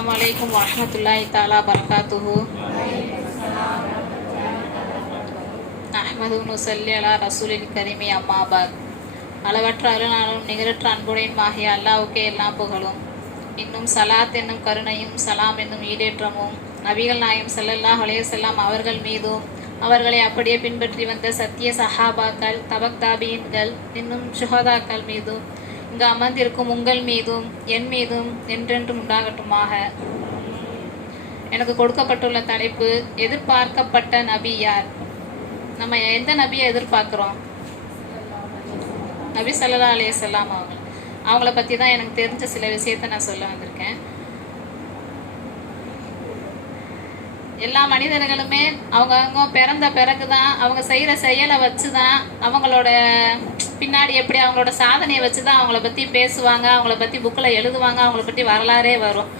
அஸ்ஸலாமு அலைக்கும் தாலா தஆலா பரகாத்துஹு அஹ்மது நுசல்லி அலா ரசூலின் கரிமி அம்மாபாத் அளவற்ற அருளாலும் நிகரற்ற அன்புடையும் ஆகிய அல்லாவுக்கே எல்லாம் புகழும். இன்னும் சலாத் என்னும் கருணையும் சலாம் என்னும் ஈடேற்றமும் நபிகள் நாயம் செல்லல்லா அலைஹி அவர்கள் மீதும் அவர்களை அப்படியே பின்பற்றி வந்த சத்திய சஹாபாக்கள் தபக் தாபீன்கள் இன்னும் சுஹதாக்கள் மீதும் இங்கு அமர்ந்திருக்கும் உங்கள் மீதும் என் மீதும் என்றென்றும் உண்டாகட்டுமாக. எனக்கு கொடுக்கப்பட்டுள்ள தலைப்பு எதிர்பார்க்கப்பட்ட நபி யார்? நம்ம எந்த நபியை எதிர்பார்க்குறோம்? நபி சல்லா அலைஹி வஸல்லம் அவங்க அவங்கள பற்றி தான் எனக்கு தெரிஞ்ச சில விஷயத்த நான் சொல்ல வந்திருக்கேன். எல்லா மனிதர்களுமே அவங்க அவங்க பிறந்த பிறகு தான் அவங்க செய்கிற செயலை வச்சு தான் அவங்களோட பின்னாடி எப்படி அவங்களோட சாதனையை வச்சு தான் அவங்கள பற்றி பேசுவாங்க அவங்கள பற்றி புக்கில் எழுதுவாங்க அவங்கள பற்றி வரலாறே வரும்.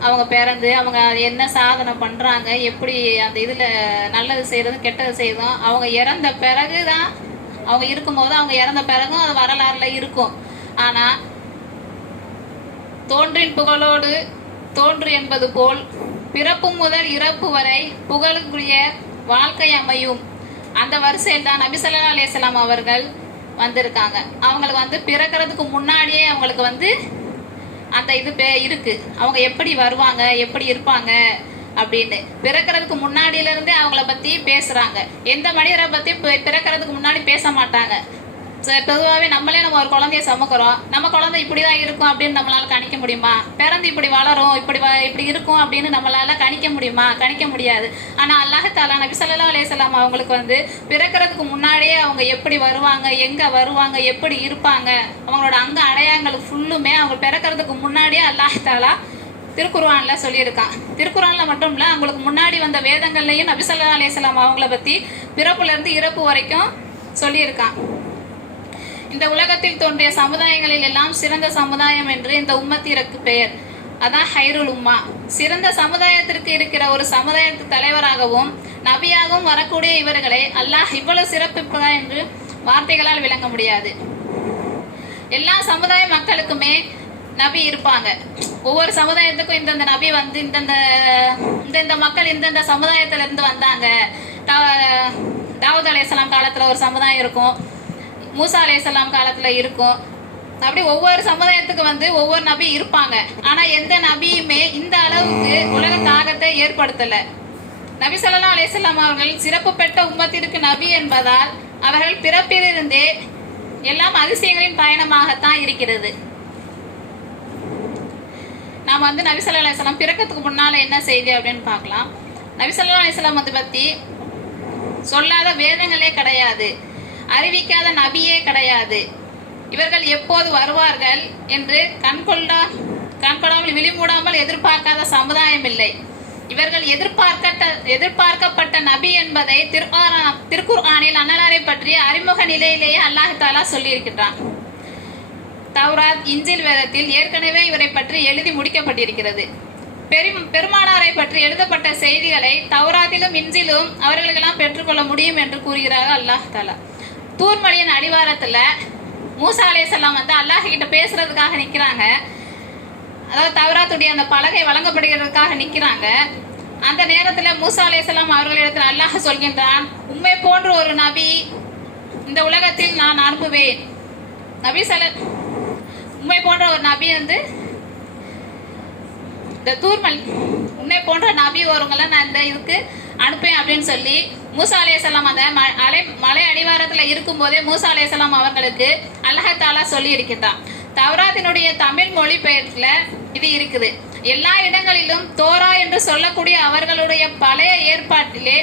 அவங்க பிறந்து அவங்க என்ன சாதனை பண்ணுறாங்க எப்படி அந்த இதில் நல்லது செய்கிறதும் கெட்டது செய்யறதும் அவங்க இறந்த பிறகு தான் அவங்க இருக்கும்போது அவங்க இறந்த பிறகும் அது வரலாறுல இருக்கும். ஆனால் தோன்றின் புகழோடு தோன்று என்பது போல் பிறப்பு முதல் இறப்பு வரை புகழுக்குரிய வாழ்க்கை அமையும். அந்த வரிசையில் தான் நபிசல்லா ஸல்லல்லாஹு அவர்கள் வந்திருக்காங்க. அவங்களுக்கு வந்து பிறக்கிறதுக்கு முன்னாடியே அவங்களுக்கு வந்து அந்த இது பே- இருக்கு. அவங்க எப்படி வருவாங்க எப்படி இருப்பாங்க அப்படின்னு. பிறக்கிறதுக்கு முன்னாடியில இருந்தே அவங்கள பத்தி பேசுறாங்க. எந்த மனிதரை பத்தி பிறக்கிறதுக்கு முன்னாடி பேச மாட்டாங்க. ஸோ பொதுவாகவே நம்மளே நம்ம ஒரு குழந்தைய சமைக்கிறோம். நம்ம குழந்தை இப்படி தான் இருக்கும் அப்படின்னு நம்மளால கணிக்க முடியுமா? பிறந்து இப்படி வளரும் இப்படி வ- இப்படி இருக்கும் அப்படின்னு நம்மளால கணிக்க முடியுமா? கணிக்க முடியாது. ஆனால் அல்லாஹ் தாலா நபி ஸல்லல்லாஹு அலைஹி அவங்களுக்கு வந்து பிறக்கிறதுக்கு முன்னாடியே அவங்க எப்படி வருவாங்க எங்கே வருவாங்க எப்படி இருப்பாங்க அவங்களோட அங்க அடையாளங்கள் ஃபுல்லுமே அவங்க பிறக்கிறதுக்கு முன்னாடியே அல்லாஹ் தாலா திருக்குறானில் சொல்லியிருக்கான். திருக்குறானில் மட்டும் இல்லை அவங்களுக்கு முன்னாடி வந்த வேதங்கள்லையும் நபிசல்லா ஸல்லல்லாஹு அவங்கள பற்றி பிறப்புலேருந்து இறப்பு வரைக்கும் சொல்லியிருக்கான். இந்த உலகத்தில் தோன்றிய சமுதாயங்களில் எல்லாம் சிறந்த சமுதாயம் என்று இந்த உம்மத்திற்கு பெயர். அதான் ஹைருல் உம்மா. சிறந்த சமுதாயத்திற்கு இருக்கிற ஒரு சமுதாயத்து தலைவராகவும் நபியாகவும் வரக்கூடிய இவர்களை அல்லாஹ் இவ்வளவு சிறப்பிப்பதா என்று வார்த்தைகளால் விளங்க முடியாது. எல்லா சமுதாய மக்களுக்குமே நபி இருப்பாங்க. ஒவ்வொரு சமுதாயத்துக்கும் இந்தந்த நபி வந்து இந்தந்த இந்தந்த மக்கள் இந்தந்த சமுதாயத்துல இருந்து வந்தாங்க. தா- தாவூத் அலையாம் காலத்துல ஒரு சமுதாயம் இருக்கும். மூசா அலையாம் காலத்துல இருக்கும். அப்படி ஒவ்வொரு சமுதாயத்துக்கு வந்து ஒவ்வொரு நபி இருப்பாங்க. ஆனா எந்த நபியுமே இந்த அளவுக்கு உலக தாகத்தை ஏற்படுத்தல. நபி சொல்லலாம் அலேசல்லாம் அவர்கள் சிறப்பு பெற்ற உம்மத்திற்கு நபி என்பதால் அவர்கள் பிறப்பிலிருந்தே எல்லாம் அதிசயங்களின் பயணமாகத்தான் இருக்கிறது. நாம் வந்து நபி ஸல்லல்லாஹு பிறக்கத்துக்கு முன்னால் என்ன செய்தி அப்படின்னு பார்க்கலாம். நபி ஸல்லல்லாஹு அலைஹி வந்து சொல்லாத வேதங்களே கிடையாது. அறிவிக்காத நபியே கிடையாது. இவர்கள் எப்போது வருவார்கள் என்று கண்கொள்ளா கண்கொள்ளாமல் விழிமூடாமல் எதிர்பார்க்காத சமுதாயம் இல்லை இவர்கள் எதிர்பார்க்க எதிர்பார்க்கப்பட்ட நபி என்பதை திருக்குர்ஆன் திருக்குர்ஆனில் அன்னலாரை பற்றிய அறிமுக நிலையிலேயே அல்லாஹ் தாலா சொல்லியிருக்கின்றான். தௌராத் இஞ்சில் வேதத்தில் ஏற்கனவே இவரை பற்றி எழுதி முடிக்கப்பட்டிருக்கிறது. பெரும் பெருமானாரை பற்றி எழுதப்பட்ட செய்திகளை தௌராத்திலும் இஞ்சிலும் அவர்களுக்கெல்லாம் பெற்றுக்கொள்ள முடியும் என்று கூறுகிறார்கள் அல்லாஹ் தாலா. தூர்மலையின் அடிவாரத்தில் மூசா அலைஹிஸ்ஸலாம் வந்து அல்லாஹ் கிட்ட பேசுறதுக்காக நிற்கிறாங்க அதாவது தவறாத்துடைய அந்த பலகை வழங்கப்படுகிறதுக்காக நிற்கிறாங்க அந்த நேரத்தில் மூசா அலைஹிஸ்ஸலாம் அவர்களிடத்தில் அல்லாஹ் சொல்கின்றான் உண்மை போன்ற ஒரு நபி இந்த உலகத்தில் நான் அனுப்புவேன். நபி சல உண்மை போன்ற ஒரு நபி வந்து இந்த தூர்மல் உண்மை போன்ற நபி ஒருங்களை நான் இந்த இதுக்கு அனுப்பேன் அப்படின்னு சொல்லி மூசா அலையசல்லாம் அந்த ம- அலை மலை அடிவாரத்தில் இருக்கும்போதே மூசா அலையசல்லாம் அவர்களுக்கு அல்லஹத்தாலா சொல்லி இருக்கிறான் தவராத்தினுடைய தமிழ் மொழிபெயர்ப்புல இது இருக்குது. எல்லா இடங்களிலும் தோரா என்று சொல்லக்கூடிய அவர்களுடைய பழைய ஏற்பாட்டிலே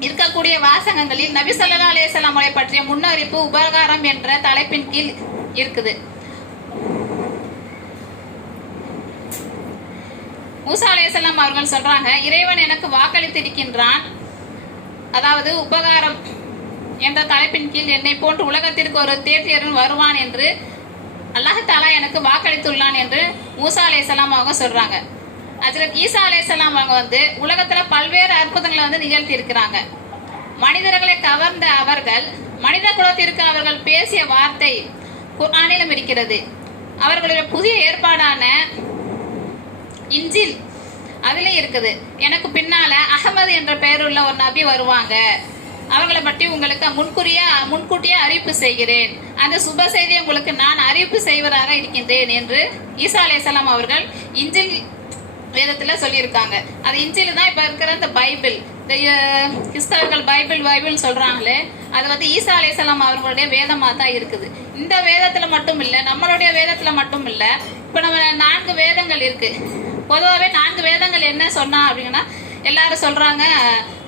இருக்கக்கூடிய வாசகங்களில் நபி சொல்லா அலையசல்லாம் பற்றிய முன்னறிப்பு உபகாரம் என்ற தலைப்பின் கீழ் இருக்குது. மூசா அவர்கள் சொல்றாங்க இறைவன் எனக்கு வாக்களித்திருக்கின்றான். அதாவது உபகாரம் என்ற தலைப்பின் கீழ் என்னை போன்று உலகத்திற்கு ஒரு தேற்றியரன் வருவான் என்று அல்லாஹாலா எனக்கு வாக்களித்துள்ளான் என்று மூசா அலைஹிஸ்ஸலாம் அவங்க சொல்றாங்க. அஜரத் ஈசா அலைஹிஸ்ஸலாம் அவங்க வந்து உலகத்துல பல்வேறு அற்புதங்களை வந்து நிகழ்த்தி இருக்கிறாங்க. மனிதர்களை கவர்ந்த அவர்கள் மனித குலத்திற்கு அவர்கள் பேசிய வார்த்தை குர்ஆனிலும் இருக்கிறது. அவர்களுடைய புதிய ஏற்பாடான இஞ்சில் அதுலேயும் இருக்குது. எனக்கு பின்னால் அகமது என்ற பெயருள்ள ஒரு நபி வருவாங்க. அவங்களை பற்றி உங்களுக்கு முன்கூறிய முன்கூட்டியே அறிவிப்பு செய்கிறேன். அந்த சுப செய்தி உங்களுக்கு நான் அறிவிப்பு செய்வதாக இருக்கின்றேன் என்று ஈசா அலேசலாம் அவர்கள் இஞ்சில் வேதத்தில் சொல்லியிருக்காங்க. அது இஞ்சில் தான் இப்போ இருக்கிற இந்த பைபிள். இந்த கிறிஸ்தவர்கள் பைபிள் பைபிள் சொல்கிறாங்களே அது வந்து ஈசா அலேசலாம் அவர்களுடைய வேதமாக தான் இருக்குது. இந்த வேதத்தில் மட்டும் இல்லை நம்மளுடைய வேதத்தில் மட்டும் இல்லை இப்போ நம்ம நான்கு வேதங்கள் இருக்குது பொதுவாகவே நான்கு வேதங்கள் என்ன சொன்னா அப்படின்னா எல்லாரும் சொல்றாங்க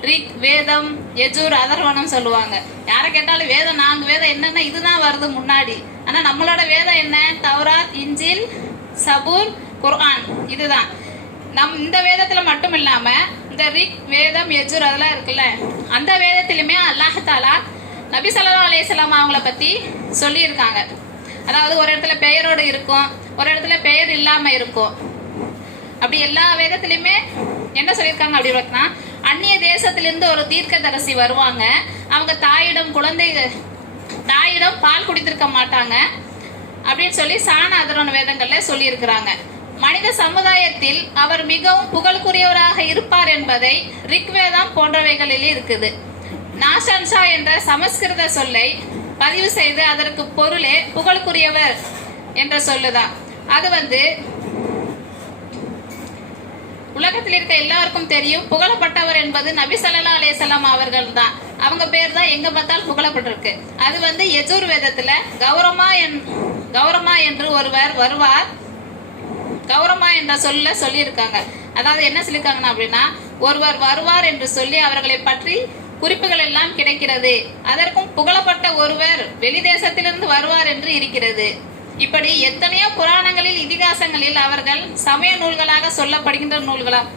ரிக் வேதம் எஜூர் அதர்வனம் சொல்லுவாங்க. யாரை கேட்டாலும் வேதம் நான்கு வேதம் என்னன்னா இதுதான் வருது முன்னாடி. ஆனா நம்மளோட வேதம் என்ன? தௌராத் இஞ்சில் சபூர் குர்ஆன். இதுதான். நம் இந்த வேதத்துல மட்டும் இல்லாம இந்த ரிக் வேதம் எஜூர் அதெல்லாம் இருக்குல்ல அந்த வேதத்திலுமே அல்லாஹாலா நபி ஸல்லல்லாஹு அலையம் அவங்கள பத்தி சொல்லியிருக்காங்க. அதாவது ஒரு இடத்துல பெயரோடு இருக்கும் ஒரு இடத்துல பெயர் இல்லாம இருக்கும். அப்படி எல்லா வேதத்திலையுமே என்ன சொல்லியிருக்காங்க அப்படி பார்த்தா அந்நிய தேசத்திலிருந்து ஒரு தீர்க்கதரசி வருவாங்க. அவங்க தாயிடம் குழந்தை தாயிடம் பால் குடித்திருக்க மாட்டாங்க. அப்படின்னு சொல்லி சாண அதரவண வேதங்கள்ல சொல்லியிருக்கிறாங்க. மனித சமுதாயத்தில் அவர் மிகவும் புகழுக்குரியவராக இருப்பார் என்பதை ரிக்வேதம் போன்றவைகளில் இருக்குது. நாசன்ஷா என்ற சமஸ்கிருத சொல்லை பதிவு செய்து அதற்கு பொருளே புகழுக்குரியவர் என்ற சொல்லுதான். அது வந்து உலகத்தில் இருக்க எல்லாருக்கும் தெரியும் புகழப்பட்டவர் என்பது நபி ஸல்லல்லாஹு அலேசல்லாம் அவர்கள் தான் அவங்க பேர் தான் எங்க பார்த்தாலும் புகழப்பட்டிருக்கு. அது வந்து எஜூர் வேதத்துல கௌரமா என் கௌரமா என்று ஒருவர் வருவார். கௌரமா என்ற சொல்ல சொல்லியிருக்காங்க. அதாவது என்ன சொல்லியிருக்காங்கன்னா அப்படின்னா ஒருவர் வருவார் என்று சொல்லி அவர்களை பற்றி குறிப்புகள் எல்லாம் கிடைக்கிறது. அதற்கும் புகழப்பட்ட ஒருவர் வெளி தேசத்திலிருந்து வருவார் என்று இருக்கிறது. இப்படி எத்தனையோ புராணங்களில் இதிகாசங்களில் அவர்கள் சமய நூல்களாக சொல்லப்படுகின்ற நூல்களாம்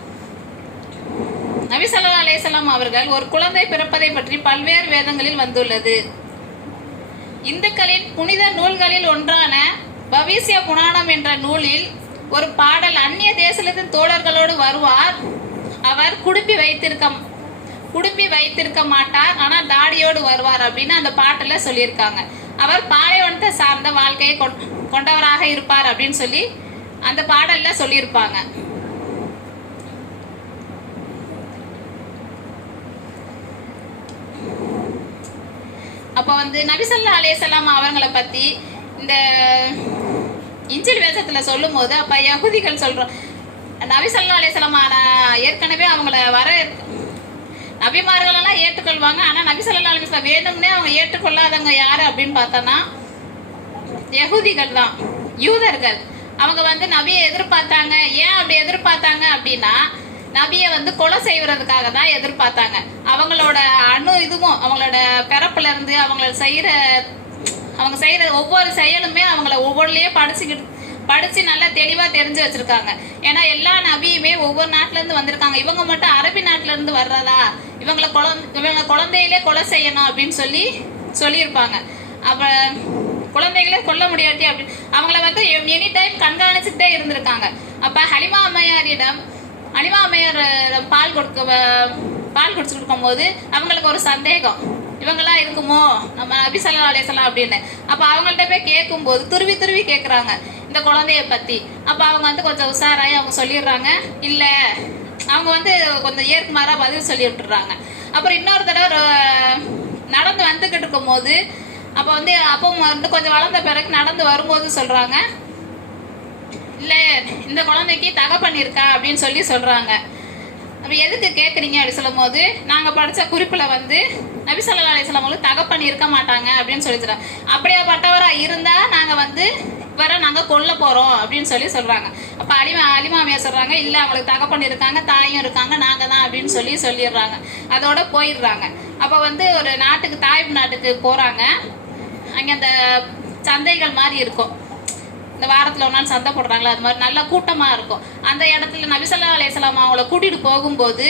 நபிசல்லா அலேசல்லாம் அவர்கள் ஒரு குழந்தை பிறப்பதை பற்றி பல்வேறு வேதங்களில் வந்துள்ளது. இந்துக்களின் புனித நூல்களில் ஒன்றான பவிஷ்ய புராணம் என்ற நூலில் ஒரு பாடல் அந்நிய தேசத்தின் தோழர்களோடு வருவார். அவர் குடுப்பி வைத்திருக்க குடுப்பி வைத்திருக்க மாட்டார் ஆனால் தாடியோடு வருவார் அப்படின்னு அந்த பாட்டில் சொல்லியிருக்காங்க. அவர் பாலைவனத்தை சார்ந்த வாழ்க்கையை கொண்- கொண்டவராக இருப்பார் அப்படின்னு சொல்லி அந்த பாடல்ல சொல்லியிருப்பாங்க. அப்போ வந்து நபிசல்லா அலேசல்லாம் அவங்களை பத்தி இந்த இஞ்சில் வேதத்துல சொல்லும் போது அப்ப யகுதிகள் சொல்றோம் நபிசல்லா அலையலாம் ஏற்கனவே அவங்கள வர நபிமார்களெல்லாம் ஏற்றுக்கொள்வாங்க. ஆனா நபிசல்லா அலிஸ்லாம் வேணும்னே அவங்க ஏற்றுக்கொள்ளாதவங்க யாரு அப்படின்னு பார்த்தோன்னா யகுதிகள் தான் யூதர்கள். அவங்க வந்து நபியை எதிர்பார்த்தாங்க. ஏன் அப்படி எதிர்பார்த்தாங்க அப்படின்னா நபியை வந்து கொலை செய்வதுக்காக தான் எதிர்பார்த்தாங்க. அவங்களோட அணு இதுவும் அவங்களோட பிறப்புல இருந்து அவங்கள செய்யற அவங்க செய்யற ஒவ்வொரு செயலுமே அவங்கள ஒவ்வொன்றிலேயே படிச்சுக்கிட்டு படித்து நல்லா தெளிவாக தெரிஞ்சு வச்சுருக்காங்க. ஏன்னா எல்லா நபியுமே ஒவ்வொரு நாட்டிலேருந்து வந்திருக்காங்க. இவங்க மட்டும் அரபி நாட்டிலேருந்து வர்றதா? இவங்களை குழந்தை இவங்க குழந்தையிலே கொலை செய்யணும் அப்படின்னு சொல்லி சொல்லியிருப்பாங்க. அப்போ குழந்தைகளே கொல்ல முடியாட்டி அப்படின்னு அவங்கள வந்து எனி டைம் கண்காணிச்சுட்டே இருந்திருக்காங்க. அப்போ ஹலிமா அம்மையாரிடம் ஹலிமா அம்மையார் பால் கொடுக்க வ- பால் குடிச்சு கொடுக்கும்போது அவங்களுக்கு ஒரு சந்தேகம். இவங்கெல்லாம் இருக்குமோ? நம்ம நபி ஸல்லல்லாஹு அப்படின்னு. அப்போ அவங்கள்ட்ட போய் கேட்கும்போது துருவி துருவி கேட்குறாங்க இந்த குழந்தைய பற்றி அப்போ அவங்க வந்து கொஞ்சம் உஷாராகி அவங்க சொல்லிடுறாங்க இல்லை அவங்க வந்து கொஞ்சம் ஏற்குமாறா பதில் சொல்லி விட்டுறாங்க அப்புறம் இன்னொரு தடவை நடந்து வந்துக்கிட்டு இருக்கும்போது அப்போ வந்து அப்போ வந்து கொஞ்சம் வளர்ந்த பிறகு நடந்து வரும்போது சொல்கிறாங்க இல்லை இந்த குழந்தைக்கு தகப்பன் இருக்கா அப்படின்னு சொல்லி சொல்கிறாங்க அப்போ எதுக்கு கேட்குறீங்க அப்படி சொல்லும் போது நாங்கள் படிச்ச குறிப்பில் வந்து நபி ஸல்லல்லாஹு அலிஸ்லாம் அவங்களுக்கு தகப்பன் இருக்க மாட்டாங்க அப்படின்னு சொல்லிடுறாங்க பட்டவராக இருந்தால் நாங்கள் வந்து இவரை நாங்கள் கொல்ல போகிறோம் அப்படின்னு சொல்லி சொல்கிறாங்க அப்போ அலிமா அலிமாமியா சொல்கிறாங்க இல்லை அவங்களுக்கு தகப்பன் இருக்காங்க தாயும் இருக்காங்க நாங்கள் தான் அப்படின்னு சொல்லி சொல்லிடுறாங்க. அதோட போயிடுறாங்க. அப்போ வந்து ஒரு நாட்டுக்கு தாய் நாட்டுக்கு போகிறாங்க அங்கே அந்த சந்தைகள் மாதிரி இருக்கும். இந்த வாரத்தில் ஒரு நாள் சந்தை போடுறாங்களா அது மாதிரி நல்ல கூட்டமாக இருக்கும். அந்த இடத்துல நபிசல்லா அலையாம் அவங்கள கூட்டிகிட்டு போகும்போது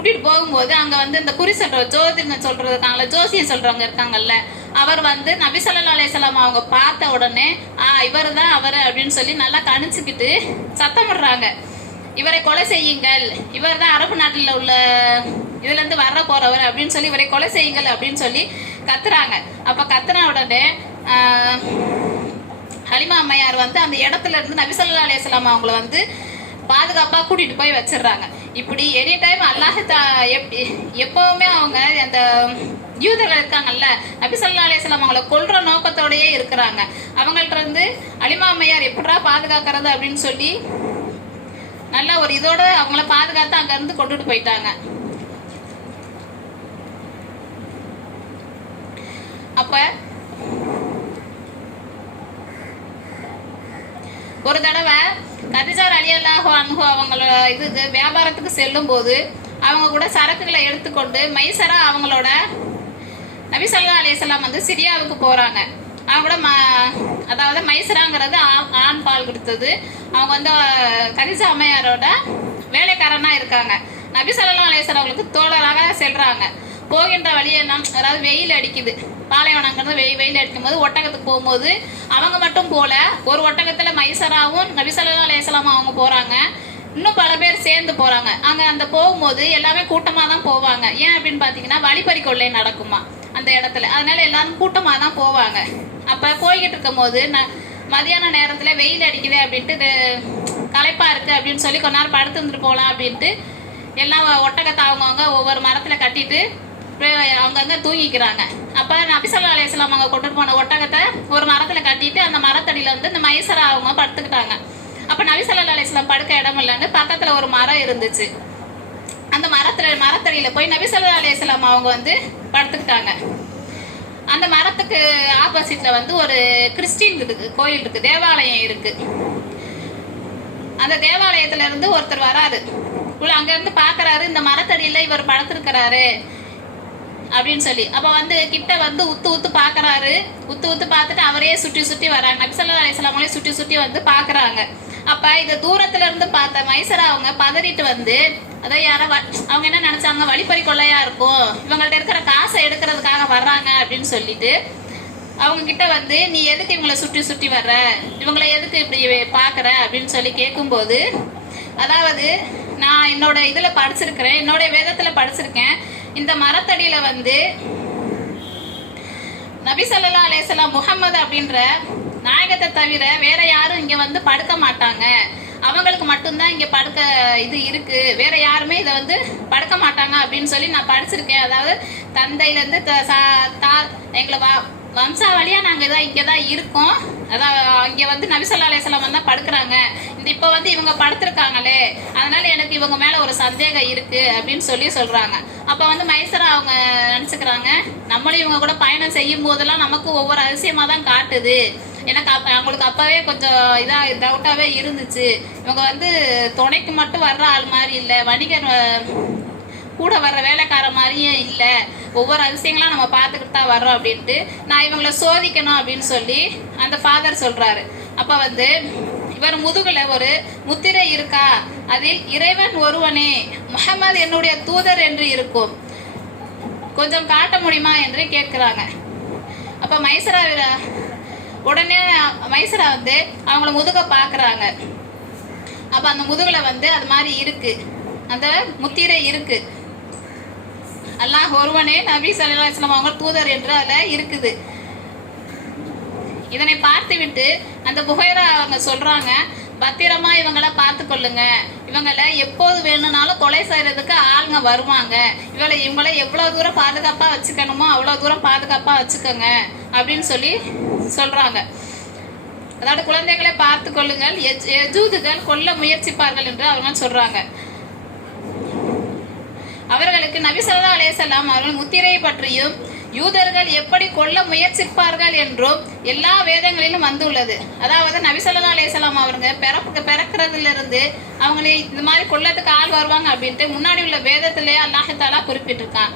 கூட்டிட்டு போகும்போது அங்க வந்து இந்த குறி சொல்ற ஜோதிடம் சொல்றது இருக்காங்கல்ல ஜோசியம் சொல்றவங்க இருக்காங்கல்ல அவர் வந்து நபிசல்லா அலையம் அவங்க பார்த்த உடனே ஆ இவர் தான் அவர் அப்படின்னு சொல்லி நல்லா கணிச்சுக்கிட்டு சத்தமிடுறாங்க இவரை கொலை செய்யுங்கள். இவர் தான் அரபு நாட்டில் உள்ள இதுல இருந்து வர போறவர் அப்படின்னு சொல்லி இவரை கொலை செய்யுங்கள் அப்படின்னு சொல்லி கத்துறாங்க. அப்ப கத்துன உடனே ஹலிமா அம்மையார் வந்து அந்த இடத்துல இருந்து நபிசல்லா அலையம் அவங்கள வந்து பாதுகாப்பாக கூட்டிட்டு போய் வச்சிடுறாங்க. இப்படி எனி டைம் அல்லாஹ் எப்- எப்பவுமே அவங்க அந்த யூதர்கள் இருக்காங்கல்ல நபிசல்லா அலையாம் அவங்கள கொல்ற நோக்கத்தோடயே இருக்கிறாங்க. அவங்கள்ட்ட இருந்து அலிமாமையார் அம்மையார் எப்படா பாதுகாக்கிறது அப்படின்னு சொல்லி நல்ல ஒரு இதோட அவங்கள பாதுகாத்து அங்க இருந்து கொண்டுட்டு போயிட்டாங்க. அப்ப ஒரு தடவை கதிஜார் அலியல்லாஹோ அன்ஹோ அவங்களோட அவங்கள இதுக்கு வியாபாரத்துக்கு செல்லும் போது அவங்க கூட சரக்குகளை எடுத்துக்கொண்டு மைசரா அவங்களோட நபி சல்லா அலிஸ்லாம் வந்து சிரியாவுக்கு போறாங்க. அவங்க கூட ம அதாவது மைசராங்கிறது ஆ- ஆண் பால் கொடுத்தது. அவங்க வந்து கதிஜா அம்மையாரோட வேலைக்காரனா இருக்காங்க. நபி சல்லா அலிஸ்லாம் அவங்களுக்கு தோழராக செல்றாங்க. போகின்ற வழியெல்லாம் அதாவது வெயில் அடிக்குது. பாலைவனங்கிறது வெயில் வெயில் அடிக்கும்போது ஒட்டகத்துக்கு போகும்போது அவங்க மட்டும் போல ஒரு ஒட்டகத்தில் மைசராவும் நபிசல்லா சல்லா அவங்க போகிறாங்க இன்னும் பல பேர் சேர்ந்து போகிறாங்க அங்கே அந்த போகும்போது எல்லாமே கூட்டமாக தான் போவாங்க. ஏன் அப்படின்னு பார்த்தீங்கன்னா வழிப்பறி கொள்ளை நடக்குமா அந்த இடத்துல. அதனால எல்லாரும் கூட்டமாக தான் போவாங்க. அப்போ போய்கிட்டு இருக்கும் போது நான் மதியான நேரத்தில் வெயில் அடிக்குது அப்படின்ட்டு களைப்பாக இருக்குது அப்படின்னு சொல்லி கொஞ்ச நேரம் படுத்து இருந்துட்டு போகலாம் அப்படின்ட்டு எல்லாம் ஒட்டகத்தை அவங்கவுங்க ஒவ்வொரு மரத்தில் கட்டிட்டு அப்படியே அங்கங்க தூங்கிக்கிறாங்க. அப்ப நபிசல்லா அலையாம் அவங்க கொண்டு போன ஒட்டகத்தை ஒரு மரத்துல கட்டிட்டு அந்த மரத்தடியில வந்து இந்த மைசரா அவங்க படுத்துக்கிட்டாங்க. அப்ப நபிசல்லா அலையாம் படுக்க இடம் இல்லைன்னு பக்கத்துல ஒரு மரம் இருந்துச்சு. அந்த மரத்துல மரத்தடியில போய் நபிசல்லா அலையாம் அவங்க வந்து படுத்துக்கிட்டாங்க. அந்த மரத்துக்கு ஆப்போசிட்ல வந்து ஒரு கிறிஸ்டின் இருக்கு கோயில் இருக்கு தேவாலயம் இருக்கு. அந்த தேவாலயத்துல இருந்து ஒருத்தர் வராரு. உள்ள அங்க இருந்து பாக்குறாரு இந்த மரத்தடியில இவர் படுத்திருக்கிறாரு. அப்படின்னு சொல்லி. அப்ப வந்து கிட்ட வந்து உத்து உத்து பாக்குறாரு. உத்து உத்து பார்த்துட்டு அவரே சுற்றி சுற்றி வராங்க. நபிசல்லா அலிஸ்லாமலே சுற்றி சுற்றி வந்து பாக்குறாங்க. அப்ப இத தூரத்துல இருந்து பார்த்த மைசரா அவங்க பதறிட்டு வந்து அதான் யாரோ வ- அவங்க என்ன நினைச்சாங்க? வழிப்பறி கொள்ளையா இருக்கும். இவங்கள்ட்ட இருக்கிற காசை எடுக்கிறதுக்காக வர்றாங்க அப்படின்னு சொல்லிட்டு அவங்க கிட்ட வந்து நீ எதுக்கு இவங்களை சுற்றி சுற்றி வர்ற? இவங்களை எதுக்கு இப்படி பாக்குற? அப்படின்னு சொல்லி கேட்கும்போது அதாவது நான் என்னோட இதில் படிச்சிருக்கிறேன் என்னோட வேதத்தில் படிச்சிருக்கேன். இந்த மரத்தடியில் வந்து நபி ஸல்லல்லாஹு அலேசலாம் வஸல்லம் அப்படின்ற நாயகத்தை தவிர வேற யாரும் இங்கே வந்து படுக்க மாட்டாங்க. அவங்களுக்கு மட்டும்தான் இங்கே படுக்க இது இருக்கு. வேற யாருமே இதை வந்து படுக்க மாட்டாங்க அப்படின்னு சொல்லி நான் படிச்சிருக்கேன். அதாவது தந்தையிலேருந்து த- சா- தா- எங்களை வ- வம்சாவளியா நாங்கள் இதான் இங்கே தான் இருக்கோம். அதான் இங்க வந்து நபிசல்லா அலையம் தான் படுக்கிறாங்க. இந்த இப்ப வந்து இவங்க படுத்திருக்காங்களே அதனால எனக்கு இவங்க மேல ஒரு சந்தேகம் இருக்கு அப்படின்னு சொல்லி சொல்றாங்க. அப்ப வந்து மைசரா அவங்க நினைச்சுக்கிறாங்க நம்மளும் இவங்க கூட பயணம் செய்யும் போதெல்லாம் நமக்கு ஒவ்வொரு அதிசயமா தான் காட்டுது. எனக்கு அப்ப அவங்களுக்கு அப்பவே கொஞ்சம் இதா டவுட்டாவே இருந்துச்சு. இவங்க வந்து துணைக்கு மட்டும் வர்ற ஆள் மாதிரி இல்லை வணிகர் கூட வர்ற வேலைக்கார மாதிரியும் இல்லை. ஒவ்வொரு அதிசயங்களா நம்ம பார்த்துக்கிட்டு தான் வர்றோம் அப்படின்ட்டு நான் இவங்களை சோதிக்கணும் அப்படின்னு சொல்லி அந்த ஃபாதர் சொல்கிறாரு அப்போ வந்து இவர் முதுகுல ஒரு முத்திரை இருக்கா? அதில் இறைவன் ஒருவனே முஹம்மது என்னுடைய தூதர் என்று இருக்கும். கொஞ்சம் காட்ட முடியுமா என்று கேட்குறாங்க. அப்போ மைசரா வீர- உடனே மைசரா வந்து அவங்கள முதுக பார்க்குறாங்க அப்போ அந்த முதுகில் வந்து அது மாதிரி இருக்குது அந்த முத்திரை இருக்குது அல்லாஹ் ஒருவனே நபி ஸல்லல்லாஹு அலைஹி அவங்க தூதர் என்று அதில் இருக்குது. இதனை பார்த்துவிட்டு அந்த புகைரா அவங்க சொல்றாங்க பத்திரமா இவங்களை பார்த்து கொள்ளுங்க. இவங்களை எப்போது வேணும்னாலும் கொலை செய்யறதுக்கு ஆளுங்க வருவாங்க. இவளை இவங்களை எவ்வளோ தூரம் பாதுகாப்பா வச்சுக்கணுமோ அவ்வளோ தூரம் பாதுகாப்பா வச்சுக்கோங்க அப்படின்னு சொல்லி சொல்றாங்க. அதாவது குழந்தைகளை பார்த்து கொள்ளுங்கள். எஜ்- எஜூதுகள் கொல்ல முயற்சிப்பார்கள் என்று அவங்க சொல்றாங்க. அவர்களுக்கு நபி ஸல்லல்லாஹு அலைஹி அவர்கள் முத்திரையை பற்றியும் யூதர்கள் எப்படி கொல்ல முயற்சிப்பார்கள் என்றும் எல்லா வேதங்களிலும் வந்துள்ளது. அதாவது நபிசல்லா ஸல்லல்லாஹு அவருங்க அவங்க பிறப்புக்கு பிறக்கிறதுலேருந்து அவங்களே இந்த மாதிரி கொல்லத்துக்கு ஆள் வருவாங்க அப்படின்ட்டு முன்னாடி உள்ள வேதத்திலே அல்லாஹத்தாலா குறிப்பிட்டிருக்கான்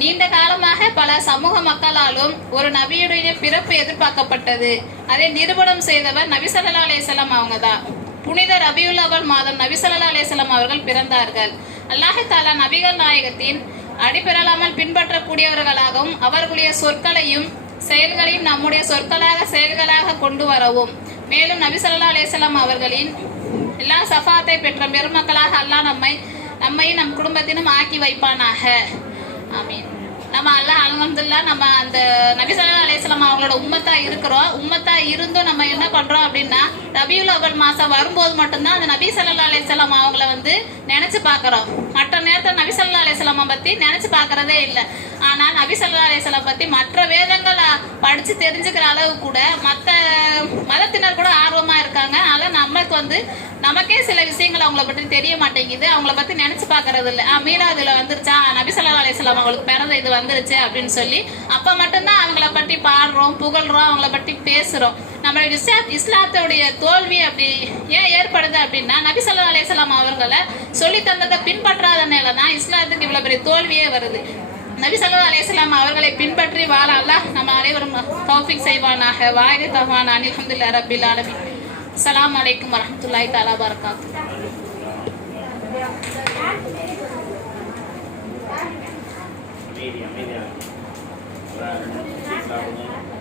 நீண்ட காலமாக பல சமூக மக்களாலும் ஒரு நபியுடைய பிறப்பு எதிர்பார்க்கப்பட்டது. அதை நிரூபணம் செய்தவர் நபிசல்லா ஸல்லல்லாஹு அவங்க தான் புனித ரபியுல் அவல் மாதம் நபிசல்லா ஸல்லல்லாஹு அவர்கள் பிறந்தார்கள். அல்லாஹ் தாலா நபிகள் நாயகத்தின் அடிபெறலாமல் பின்பற்றக்கூடியவர்களாகவும் அவர்களுடைய சொற்களையும் செயல்களையும் நம்முடைய சொற்களாக செயல்களாக கொண்டு வரவும். மேலும் நபி ஸல்லல்லாஹு அவர்களின் எல்லா சஃபாத்தை பெற்ற பெருமக்களாக அல்லாஹ் நம்மை நம்மையும் நம் குடும்பத்தினும் ஆக்கி வைப்பானாக. ஆமீன். நம்ம எல்லாம் அலமதுல்லா நம்ம அந்த நபிசல்லா அலையம் அவங்களோட உம்மத்தா இருக்கிறோம். உம்மத்தா இருந்தும் நம்ம என்ன பண்றோம் அப்படின்னா ரபியுல் அவல் மாசம் வரும்போது மட்டும்தான் அந்த நபி சல்லா அலையம் அவங்கள வந்து நினைச்சு பாக்குறோம் மற்ற நேரத்தில் நபி சல்லா அலையம் பத்தி நினைச்சு பாக்குறதே இல்லை. ஆனால் நபி சல்லா அலையம் பத்தி மற்ற வேதங்களை படிச்சு தெரிஞ்சுக்கிற அளவு கூட மற்ற மதத்தினர் கூட ஆர்வமா இருக்காங்க. அதனால நமக்கு வந்து நமக்கே சில விஷயங்கள் அவங்கள பற்றி தெரிய மாட்டேங்குது. அவங்கள பத்தி நினைச்சு பாக்குறது இல்லை ஆ வந்துருச்சா? நபி சல்லா அலையம் அவங்களுக்கு பிறந்த இது வந்துருச்சு அப்படின்னு சொல்லி அப்போ மட்டும்தான் அவங்கள பற்றி பாடுறோம் புகழ்றோம் அவங்கள பற்றி பேசுறோம். நம்மளுடைய இஸ்லா- இஸ்லாத்தோடைய தோல்வி அப்படி ஏன் ஏற்படுது அப்படின்னா நபி சல்லா அலையம் அவர்களை சொல்லி தந்ததை பின்பற்றாதனால தான் இஸ்லாத்துக்கு இவ்வளவு பெரிய தோல்வியே வருது. நபி சல்லா அலையம் அவர்களை பின்பற்றி வாழ அல்லாஹ் நம்ம அனைவரும் தௌஃபிக் செய்வானாக வாயிலை தவான் அனிஹம்துல்லா ரபில் அலமி அஸ்ஸலாமு அலைக்கும் வரஹ்மத்துல்லாஹி தஆலா வரகாத்து queria, melhor. Claro.